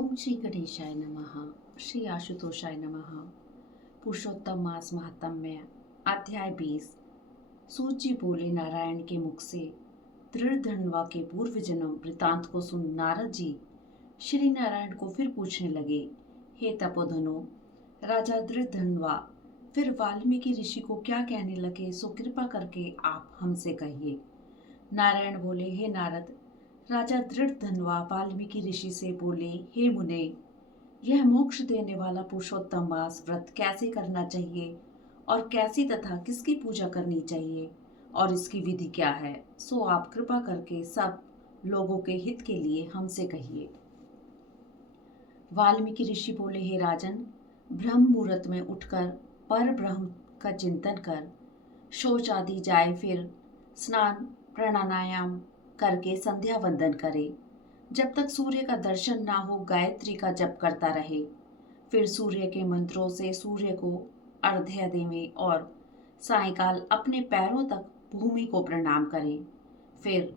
ओम श्री गणेशाय नमः। श्री आशुतोषाय नमः। पुरुषोत्तम मास महात्म्य अध्याय 20। सूत जी बोले, नारायण के मुख से दृढ़धन्वा के पूर्व जन्म वृतांत को सुन नारद जी श्री नारायण को फिर पूछने लगे, हे तपोधनो, राजा दृढ़धन्वा फिर वाल्मीकि ऋषि को क्या कहने लगे, सो कृपा करके आप हमसे कहिए। नारायण बोले, हे नारद, राजा दृढ़धन्वा वाल्मीकि ऋषि से बोले, हे मुने, यह मोक्ष देने वाला पुरुषोत्तम मास व्रत कैसे करना चाहिए और कैसी तथा किसकी पूजा करनी चाहिए और इसकी विधि क्या है, सो आप कृपा करके सब लोगों के हित के लिए हमसे कहिए। वाल्मीकि ऋषि बोले, हे राजन, ब्रह्म मुहूर्त में उठकर पर ब्रह्म का चिंतन कर शौच आदि जाए, फिर स्नान प्राणायाम करके संध्या वंदन करे। जब तक सूर्य का दर्शन ना हो गायत्री का जप करता रहे। फिर सूर्य के मंत्रों से सूर्य को अर्घ्य देवें और सायंकाल अपने पैरों तक भूमि को प्रणाम करें। फिर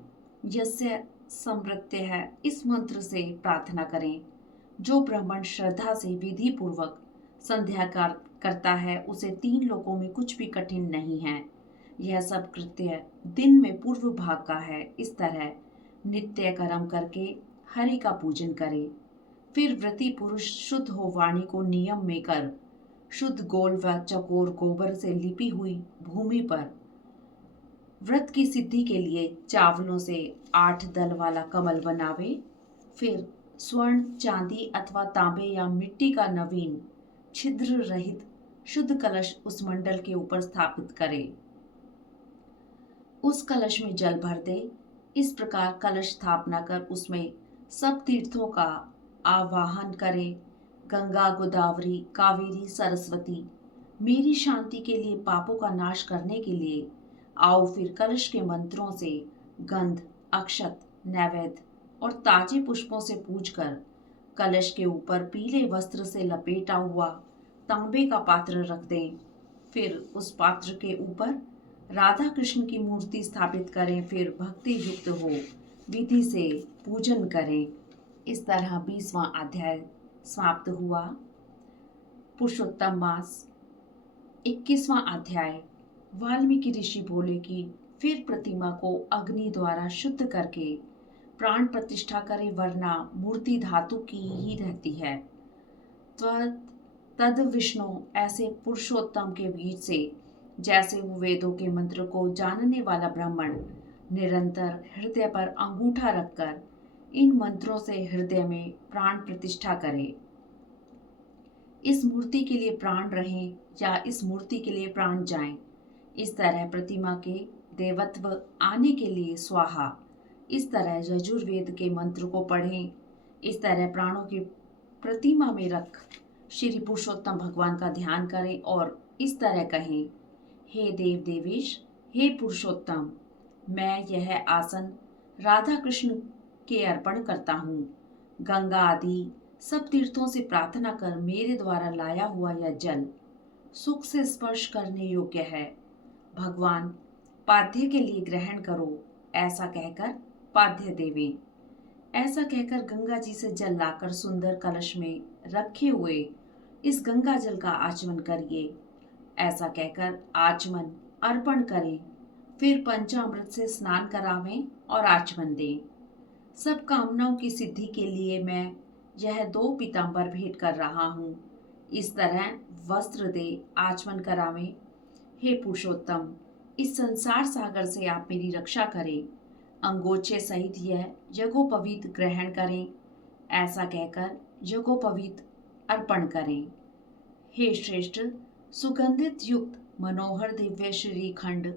यस्य समृत्य है इस मंत्र से प्रार्थना करें। जो ब्राह्मण श्रद्धा से विधि पूर्वक संध्या करता है उसे 3 लोकों में कुछ भी कठिन नहीं है। यह सब कृत्य दिन में पूर्व भाग का है। इस तरह नित्य कर्म करके हरि का पूजन करे। फिर व्रती पुरुष शुद्ध हो वाणी को नियम में कर शुद्ध गोल व चकोर गोबर से लिपी हुई भूमि पर व्रत की सिद्धि के लिए चावलों से 8 दल वाला कमल बनावे। फिर स्वर्ण, चांदी अथवा तांबे या मिट्टी का नवीन छिद्र रहित शुद्ध कलश उस मंडल के ऊपर स्थापित करे। उस कलश में जल भर दे। इस प्रकार कलश स्थापना कर उसमें सब तीर्थों का आवाहन करे। गंगा, गोदावरी, कावेरी, सरस्वती मेरी शांति के लिए, पापों का नाश करने के लिए आओ। फिर कलश के मंत्रों से गंध, अक्षत, नैवेद्य और ताजे पुष्पों से पूजकर कलश के ऊपर पीले वस्त्र से लपेटा हुआ तांबे का पात्र रख दें। फिर उस पात्र के ऊपर राधा कृष्ण की मूर्ति स्थापित करें। फिर भक्ति युक्त हो विधि से पूजन करें। इस तरह 20वां अध्याय समाप्त हुआ। पुरुषोत्तम मास 21वां अध्याय। वाल्मीकि ऋषि बोले कि फिर प्रतिमा को अग्नि द्वारा शुद्ध करके प्राण प्रतिष्ठा करे, वरना मूर्ति धातु की ही रहती है। तद विष्णु ऐसे पुरुषोत्तम के बीच से जैसे वो वेदों के मंत्र को जानने वाला ब्राह्मण निरंतर हृदय पर अंगूठा रखकर इन मंत्रों से हृदय में प्राण प्रतिष्ठा करे। इस मूर्ति के लिए प्राण रहें या इस मूर्ति के लिए प्राण जाएं। इस तरह प्रतिमा के देवत्व आने के लिए स्वाहा। इस तरह यजुर्वेद के मंत्र को पढ़ें। इस तरह प्राणों की प्रतिमा में रख श्री पुरुषोत्तम भगवान का ध्यान करें और इस तरह कहें, हे देव देवेश, हे पुरुषोत्तम, मैं यह आसन राधा कृष्ण के अर्पण करता हूँ। गंगा आदि सब तीर्थों से प्रार्थना कर मेरे द्वारा लाया हुआ यह जल सुख से स्पर्श करने योग्य है। भगवान पाद्य के लिए ग्रहण करो, ऐसा कहकर पाद्य देवें। ऐसा कहकर गंगा जी से जल लाकर सुंदर कलश में रखे हुए इस गंगा जल का आचमन करिए। ऐसा कहकर आचमन अर्पण करें। फिर पंचामृत से स्नान करावें और आचमन दें। सब कामनाओं की सिद्धि के लिए मैं यह 2 पीताम्बर भेंट कर रहा हूँ। इस तरह वस्त्र दे आचमन करावें। हे पुरुषोत्तम, इस संसार सागर से आप मेरी रक्षा करें। अंगोछे सहित यह यज्ञोपवीत ग्रहण करें। ऐसा कहकर यज्ञोपवीत अर्पण करें। हे श्रेष्ठ, सुगंधित युक्त मनोहर दिव्य श्रीखंड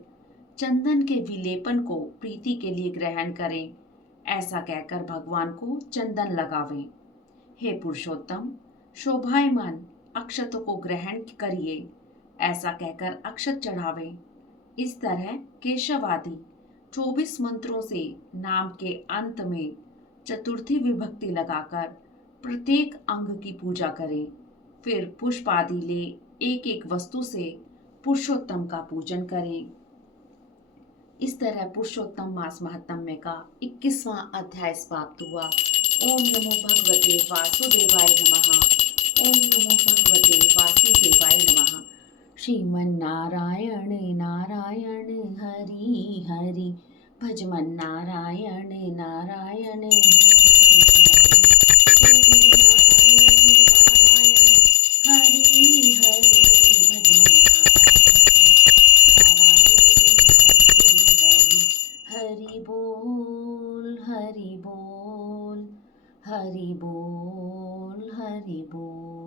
चंदन के विलेपन को प्रीति के लिए ग्रहण करें। ऐसा कहकर भगवान को चंदन लगावें। हे पुरुषोत्तम, शोभायमान अक्षतों को ग्रहण करिए। ऐसा कहकर अक्षत चढ़ावें। इस तरह केशव आदि 24 मंत्रों से नाम के अंत में चतुर्थी विभक्ति लगाकर प्रत्येक अंग की पूजा करें। फिर पुष्प आदि ले एक एक वस्तु से पुरुषोत्तम का पूजन करें। इस तरह पुरुषोत्तम मास महात्म्य का 21वां अध्याय समाप्त हुआ। ओम नमो भगवते वासुदेवाय नमः। ओम नमो भगवते वासुदेवाय नमः। श्रीमन्नारायण नारायण हरि हरि, भजमन नारायण नारायण हरि हरि, गोविंद नारायण नारायण हरि हरि, भजमन नारायण नारायण हरि हरि, हरि बोल हरि बोल हरि बोल हरि बोल।